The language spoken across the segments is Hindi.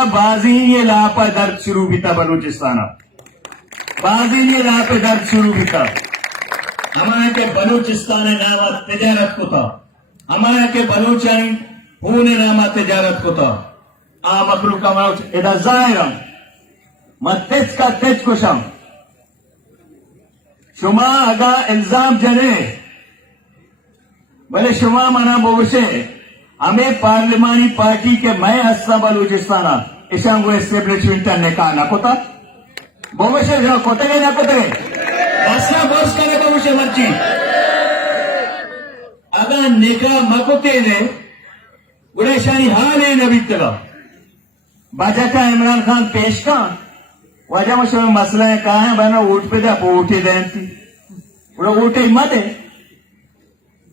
का बाजी ये लापा दर्द शुरू भी था बलूचिस्तान बाजी ये लापे दर्द शुरू भी था हमारे के बलूचिस्तान नामा तिजारत को था हमारे के बलूचाइन पुणे नामा तिजारत को था आ मखलूक का माउच इधर जाहिरम मत्तेज का तेज कुशम शुमा अगा इल्जाम जने भले शुमा मना बोशे हमें पार्लिमानी पार्टी के मैं हस्सा बलूचिस्तान इशांगो एस्टेब्लिशमेंट ने कहा ना कोता बोशे जो कोते ना कोते हस्सा बोस करे बोशे मर्जी अगा निका मकोते ने उड़ेशानी हाल है नबी तला बाजाका इमरान खान पेश का वजह में मसला है कहा है बना ऊट पे जा ऊटे देती उड़ा ऊटे मत है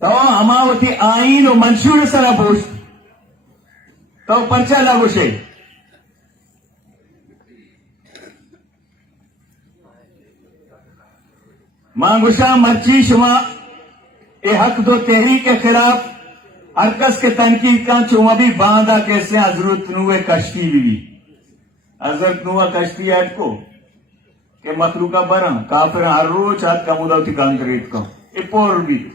तो हमावती आईन और मंशूर सरा बोश तो पर्चा लागू से मांगुशा मर्ची शुमा ए हक दो तहरीक के खिलाफ हरकस के तनकीद का चुमा भी बांधा कैसे हजरत नुए कश्ती भी हजरत नुआ कश्ती ऐड को के मखलूका बरा काफिर हर रोज हाथ कमुदावती कांक्रीट का इपोर भी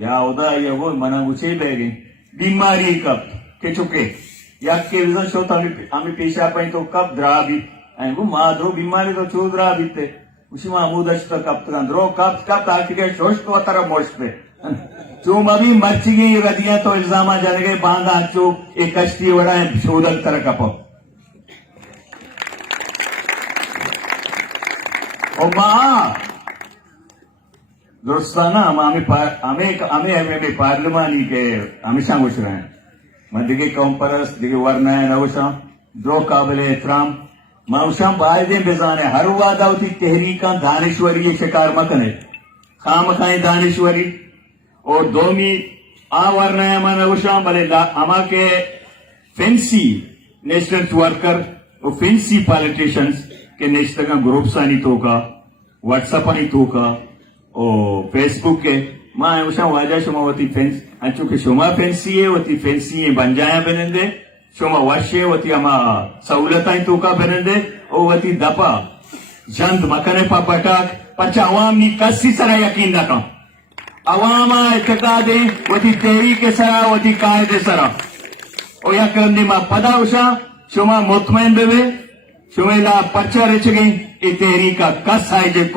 या होदा ये वो मना उसे बैगे बीमारी कब के चुके या के विजन शो हमें पेशा पाई तो कब द्रा भी वो माधो बीमारी तो चो द्रा भी थे उसी में अमूदश तो कब तक द्रो कब कब ताकि के शोष तो तरह मोश पे जो अभी मर्ची गई रदियां तो इल्जाम जाने गए बांधा चो एक कश्ती वड़ा है शोधक तरह कपो ओ मां दोस्ताना हमें पार्लिमानी के हमेशा घुस रहे हैं मैं दिखे कौम परस दिखे वरना है नवशा दो काबिल एहतराम माउशाम बायदे बेजाने हर वादा होती तहरीका दानिश्वरी शिकार मकने खाम खाए दानिश्वरी और दोमी आ वरना है मैं नवशाम भले अमा के फेंसी नेशनल वर्कर और फेंसी पॉलिटिशियंस के नेशनल ग्रुप्स आनी तो का व्हाट्सएप आनी तो का ओ फेसबुक के मां उषा वाजा शुमावती फेंस अंचु के शुमा फेंसी है वती फेंसी है बंजाया बनंदे शुमा वाशे वती अमा सहूलताई तो का बनंदे ओ वती दपा जंद मकने पा पटाक पचा अवाम नी कसी सरा यकीन रखा अवामा इत्तेकादे वती तहरीक सरा वती कायदे सरा ओ या करने मा पदा उषा शुमा मुतमईन बेवे शुमेला पर्चा रच गई ए तहरीक का कस है जेको